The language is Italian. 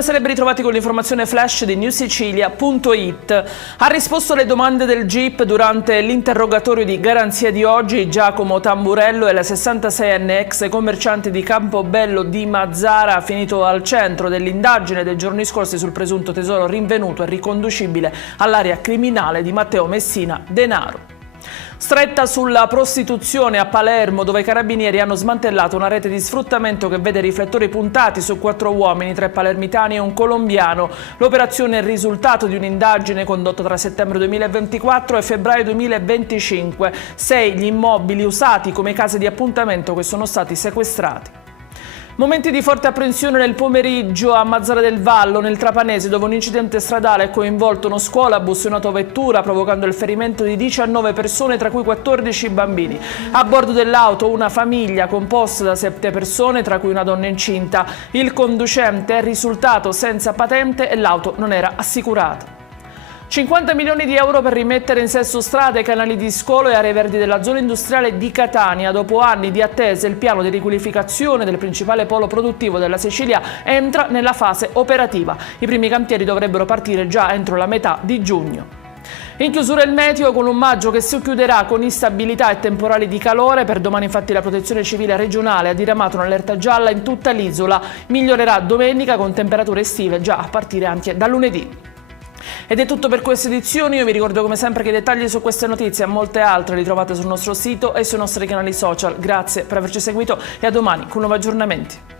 Buonasera e ben ritrovati con l'informazione flash di newsicilia.it. Ha risposto alle domande del GIP durante l'interrogatorio di garanzia di oggi. Giacomo Tamburello è la 66enne ex commerciante di Campobello di Mazara, finito al centro dell'indagine dei giorni scorsi sul presunto tesoro rinvenuto e riconducibile all'area criminale di Matteo Messina Denaro. Stretta sulla prostituzione a Palermo, dove i carabinieri hanno smantellato una rete di sfruttamento che vede riflettori puntati su 4 uomini, 3 palermitani e un colombiano. L'operazione è il risultato di un'indagine condotta tra settembre 2024 e febbraio 2025. 6 gli immobili usati come case di appuntamento che sono stati sequestrati. Momenti di forte apprensione nel pomeriggio a Mazara del Vallo, nel Trapanese, dove un incidente stradale ha coinvolto uno scuolabus e un'autovettura, provocando il ferimento di 19 persone, tra cui 14 bambini. A bordo dell'auto una famiglia composta da 7 persone, tra cui una donna incinta. Il conducente è risultato senza patente e l'auto non era assicurata. 50 milioni di euro per rimettere in sesto strade, canali di scolo e aree verdi della zona industriale di Catania. Dopo anni di attesa, il piano di riqualificazione del principale polo produttivo della Sicilia entra nella fase operativa. I primi cantieri dovrebbero partire già entro la metà di giugno. In chiusura il meteo, con un maggio che si chiuderà con instabilità e temporali di calore. Per domani infatti la Protezione Civile regionale ha diramato un'allerta gialla in tutta l'isola. Migliorerà domenica con temperature estive già a partire anche da lunedì. Ed è tutto per queste edizioni. Io vi ricordo come sempre che i dettagli su queste notizie e molte altre li trovate sul nostro sito e sui nostri canali social. Grazie per averci seguito e a domani con nuovi aggiornamenti.